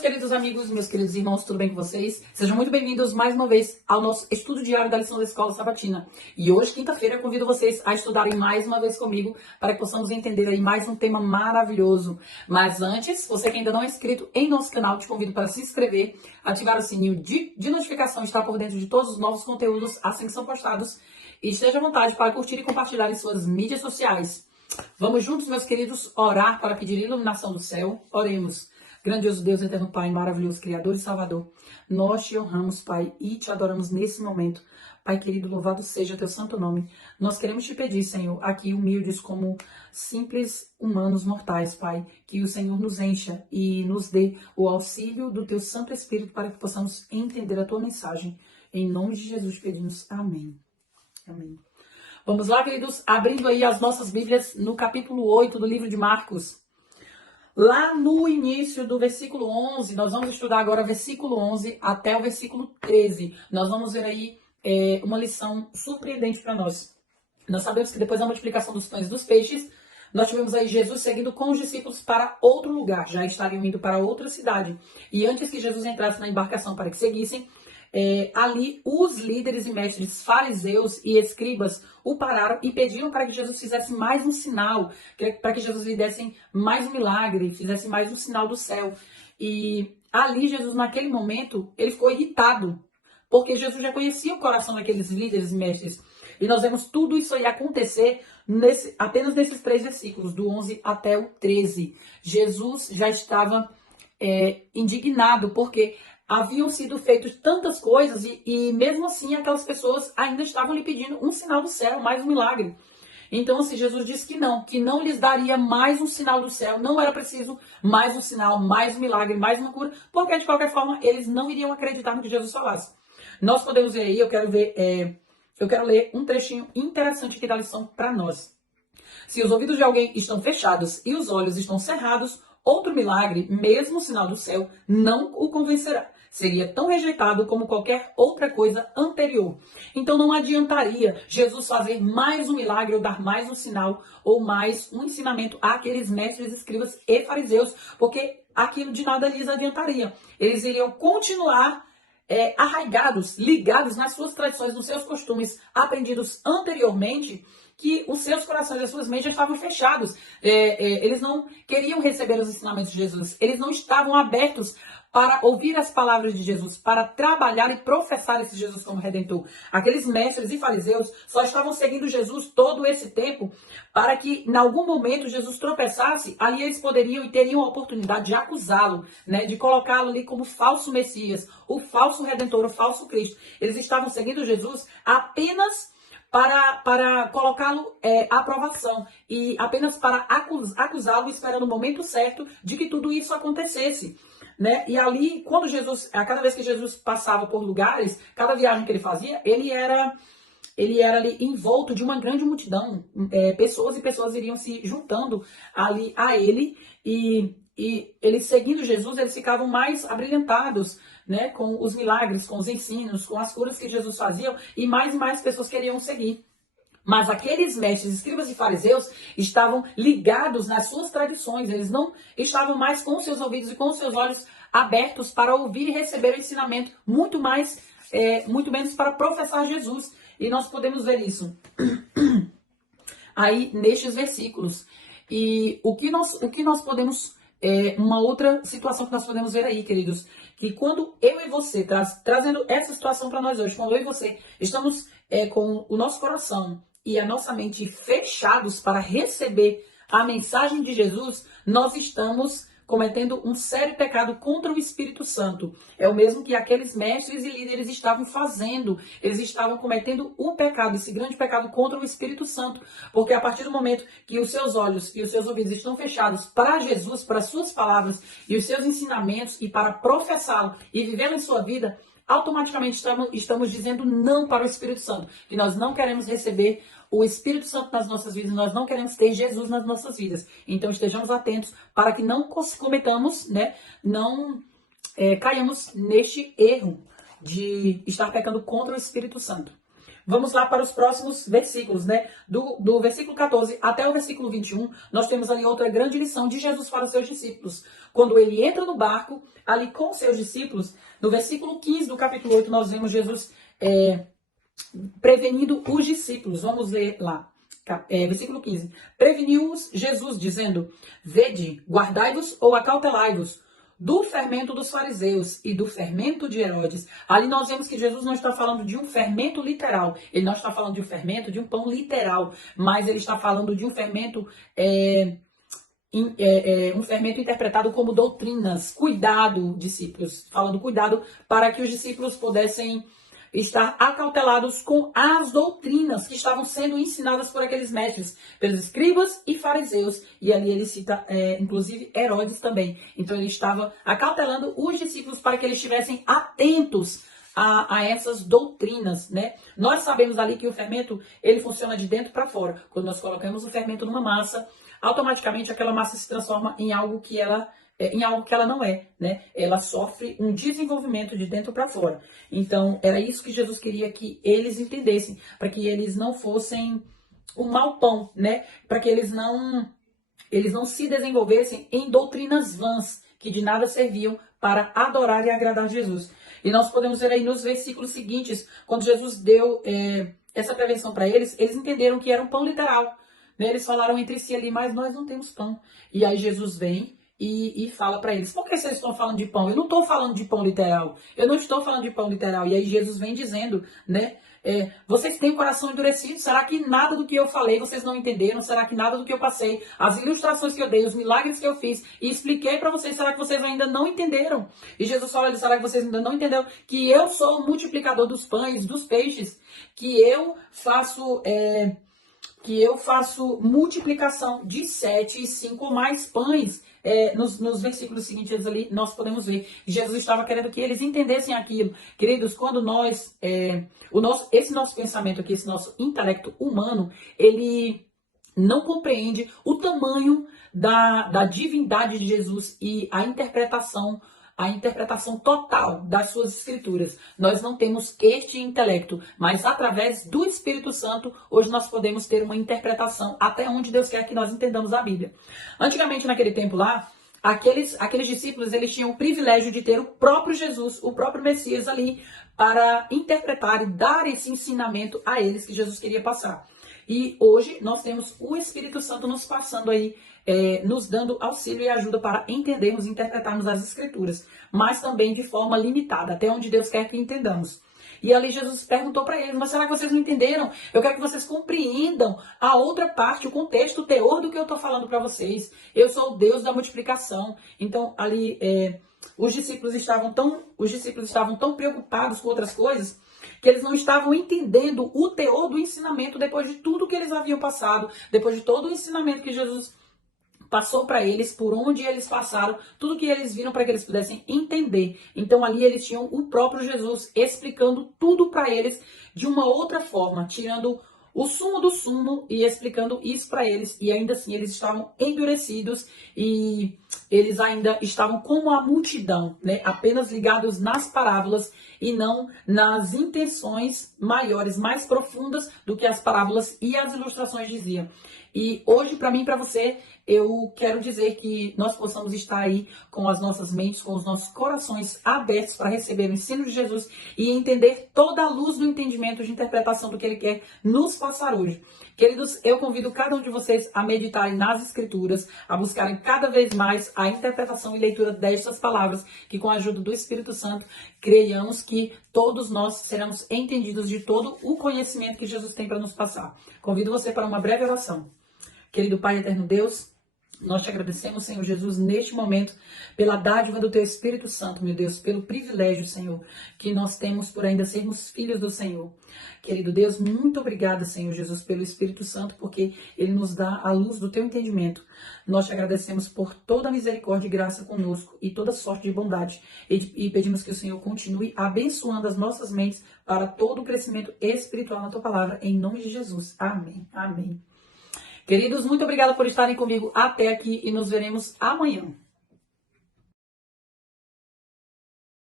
Queridos amigos, meus queridos irmãos, tudo bem com vocês? Sejam muito bem-vindos mais uma vez ao nosso estudo diário da lição da Escola Sabatina. E hoje, quinta-feira, eu convido vocês a estudarem mais uma vez comigo para que possamos entender aí mais um tema maravilhoso. Mas antes, você que ainda não é inscrito em nosso canal, te convido para se inscrever, ativar o sininho de notificação, estar por dentro de todos os novos conteúdos assim que são postados. E esteja à vontade para curtir e compartilhar em suas mídias sociais. Vamos juntos, meus queridos, orar para pedir iluminação do céu. Oremos. Grandioso Deus, eterno Pai, maravilhoso Criador e Salvador, nós te honramos, Pai, e te adoramos nesse momento. Pai querido, louvado seja teu santo nome. Nós queremos te pedir, Senhor, aqui humildes como simples humanos mortais, Pai, que o Senhor nos encha e nos dê o auxílio do teu Santo Espírito para que possamos entender a tua mensagem. Em nome de Jesus pedimos. Amém. Amém. Vamos lá, queridos, abrindo aí as nossas Bíblias no capítulo 8 do livro de Marcos. Lá no início do versículo 11, nós vamos estudar agora o versículo 11 até o versículo 13. Nós vamos ver aí uma lição surpreendente para nós. Nós sabemos que depois da multiplicação dos pães e dos peixes, nós tivemos aí Jesus seguindo com os discípulos para outro lugar. Já estariam indo para outra cidade. E antes que Jesus entrasse na embarcação para que seguissem, ali os líderes e mestres fariseus e escribas o pararam e pediram para que Jesus fizesse mais um sinal, para que Jesus lhe desse mais um milagre, fizesse mais um sinal do céu. E ali Jesus, naquele momento, ele ficou irritado, porque Jesus já conhecia o coração daqueles líderes e mestres. E nós vemos tudo isso aí acontecer apenas nesses 3 versículos, do 11 até o 13. Jesus já estava indignado, porque haviam sido feitas tantas coisas e mesmo assim aquelas pessoas ainda estavam lhe pedindo um sinal do céu, mais um milagre. Então, assim, Jesus disse que não lhes daria mais um sinal do céu, não era preciso mais um sinal, mais um milagre, mais uma cura, porque de qualquer forma eles não iriam acreditar no que Jesus falasse. Nós podemos ver aí, eu quero ler um trechinho interessante aqui da lição para nós. Se os ouvidos de alguém estão fechados e os olhos estão cerrados, outro milagre, mesmo sinal do céu, não o convencerá. Seria tão rejeitado como qualquer outra coisa anterior. Então não adiantaria Jesus fazer mais um milagre ou dar mais um sinal ou mais um ensinamento àqueles mestres, escribas e fariseus, porque aquilo de nada lhes adiantaria. Eles iriam continuar arraigados, ligados nas suas tradições, nos seus costumes aprendidos anteriormente, que os seus corações e as suas mentes já estavam fechados. Eles não queriam receber os ensinamentos de Jesus. Eles não estavam abertos para ouvir as palavras de Jesus, para trabalhar e professar esse Jesus como Redentor. Aqueles mestres e fariseus só estavam seguindo Jesus todo esse tempo para que, em algum momento, Jesus tropeçasse, ali eles poderiam e teriam a oportunidade de acusá-lo, né, de colocá-lo ali como falso Messias, o falso Redentor, o falso Cristo. Eles estavam seguindo Jesus apenas para colocá-lo à aprovação e apenas para acusá-lo, esperando o momento certo de que tudo isso acontecesse. Né? E ali, quando Jesus, a cada vez que Jesus passava por lugares, cada viagem que ele fazia, ele era ali envolto de uma grande multidão. Pessoas e pessoas iriam se juntando ali a ele e eles seguindo Jesus, eles ficavam mais abrilhantados, né, com os milagres, com os ensinos, com as curas que Jesus fazia, e mais pessoas queriam seguir. Mas aqueles mestres, escribas e fariseus estavam ligados nas suas tradições, eles não estavam mais com os seus ouvidos e com os seus olhos abertos para ouvir e receber o ensinamento, muito menos para professar Jesus. E nós podemos ver isso aí nestes versículos. E o que nós podemos, uma outra situação que nós podemos ver aí, queridos, que quando eu e você, trazendo essa situação para nós hoje, quando eu e você estamos com o nosso coração e a nossa mente fechados para receber a mensagem de Jesus, nós estamos cometendo um sério pecado contra o Espírito Santo. É o mesmo que aqueles mestres e líderes estavam fazendo. Eles estavam cometendo um pecado, esse grande pecado contra o Espírito Santo. Porque a partir do momento que os seus olhos e os seus ouvidos estão fechados para Jesus, para as suas palavras e os seus ensinamentos e para professá-lo e viver em sua vida, automaticamente estamos dizendo não para o Espírito Santo. Que nós não queremos receber o Espírito Santo nas nossas vidas, nós não queremos ter Jesus nas nossas vidas. Então estejamos atentos para que não cometamos, né, não caiamos neste erro de estar pecando contra o Espírito Santo. vamos lá para os próximos versículos, né? Do versículo 14 até o versículo 21, nós temos ali outra grande lição de Jesus para os seus discípulos. Quando ele entra no barco, ali com os seus discípulos, no versículo 15 do capítulo 8, nós vemos Jesus prevenindo os discípulos. Vamos ler lá. Versículo 15. Preveniu-os Jesus, dizendo: Vede, guardai-vos ou acautelai-vos do fermento dos fariseus e do fermento de Herodes. Ali nós vemos que Jesus não está falando de um fermento literal. Ele não está falando de um fermento de um pão literal, mas ele está falando de um fermento um fermento interpretado como doutrinas. Cuidado, discípulos. Falando cuidado para que os discípulos pudessem estar acautelados com as doutrinas que estavam sendo ensinadas por aqueles mestres, pelos escribas e fariseus. E ali ele cita, inclusive, Herodes também. Então ele estava acautelando os discípulos para que eles estivessem atentos a essas doutrinas, né? Nós sabemos ali que o fermento, ele funciona de dentro para fora. Quando nós colocamos o fermento numa massa, automaticamente aquela massa se transforma em algo que ela não é, né? Ela sofre um desenvolvimento de dentro para fora. Então, era isso que Jesus queria que eles entendessem, para que eles não fossem um mau pão, né? Para que eles não se desenvolvessem em doutrinas vãs, que de nada serviam para adorar e agradar Jesus. E nós podemos ver aí nos versículos seguintes, quando Jesus deu essa prevenção para eles, eles entenderam que era um pão literal, né? Eles falaram entre si ali, mas nós não temos pão. E aí Jesus vem e fala para eles: por que vocês estão falando de pão? Eu não estou falando de pão literal. Eu não estou falando de pão literal. E aí Jesus vem dizendo, né? Vocês têm o coração endurecido? Será que nada do que eu falei vocês não entenderam? Será que nada do que eu passei, as ilustrações que eu dei, os milagres que eu fiz e expliquei para vocês, será que vocês ainda não entenderam? E Jesus fala: será que vocês ainda não entenderam que eu sou o multiplicador dos pães, dos peixes, que eu faço multiplicação de 7 e 5 mais pães. Nos versículos seguintes ali, nós podemos ver. Jesus estava querendo que eles entendessem aquilo. Queridos, quando esse nosso pensamento aqui, esse nosso intelecto humano, ele não compreende o tamanho da divindade de Jesus e a interpretação total das suas escrituras. Nós não temos este intelecto, mas através do Espírito Santo, hoje nós podemos ter uma interpretação até onde Deus quer que nós entendamos a Bíblia. Antigamente, naquele tempo lá, aqueles discípulos, eles tinham o privilégio de ter o próprio Jesus, o próprio Messias ali, para interpretar e dar esse ensinamento a eles que Jesus queria passar. E hoje nós temos o Espírito Santo nos passando aí, nos dando auxílio e ajuda para entendermos e interpretarmos as Escrituras, mas também de forma limitada, até onde Deus quer que entendamos. E ali Jesus perguntou para eles: mas será que vocês não entenderam? Eu quero que vocês compreendam a outra parte, o contexto, o teor do que eu estou falando para vocês. Eu sou o Deus da multiplicação. Então ali os discípulos estavam tão preocupados com outras coisas, que eles não estavam entendendo o teor do ensinamento depois de tudo que eles haviam passado, depois de todo o ensinamento que Jesus passou para eles, por onde eles passaram, tudo que eles viram para que eles pudessem entender. Então ali eles tinham o próprio Jesus explicando tudo para eles de uma outra forma, tirando o sumo do sumo e explicando isso para eles. E ainda assim eles estavam endurecidos e eles ainda estavam como a multidão, né? Apenas ligados nas parábolas e não nas intenções maiores, mais profundas do que as parábolas e as ilustrações diziam. E hoje, para mim e para você, eu quero dizer que nós possamos estar aí com as nossas mentes, com os nossos corações abertos para receber o ensino de Jesus e entender toda a luz do entendimento de interpretação do que Ele quer nos passar hoje. Queridos, eu convido cada um de vocês a meditarem nas Escrituras, a buscarem cada vez mais a interpretação e leitura destas palavras, que com a ajuda do Espírito Santo, creiamos que todos nós seremos entendidos de todo o conhecimento que Jesus tem para nos passar. Convido você para uma breve oração. Querido Pai eterno Deus, nós te agradecemos, Senhor Jesus, neste momento, pela dádiva do Teu Espírito Santo, meu Deus, pelo privilégio, Senhor, que nós temos por ainda sermos filhos do Senhor. Querido Deus, muito obrigada, Senhor Jesus, pelo Espírito Santo, porque Ele nos dá a luz do Teu entendimento. Nós te agradecemos por toda a misericórdia e graça conosco e toda sorte de bondade. E pedimos que o Senhor continue abençoando as nossas mentes para todo o crescimento espiritual na Tua palavra, em nome de Jesus. Amém. Amém. Queridos, muito obrigada por estarem comigo até aqui e nos veremos amanhã.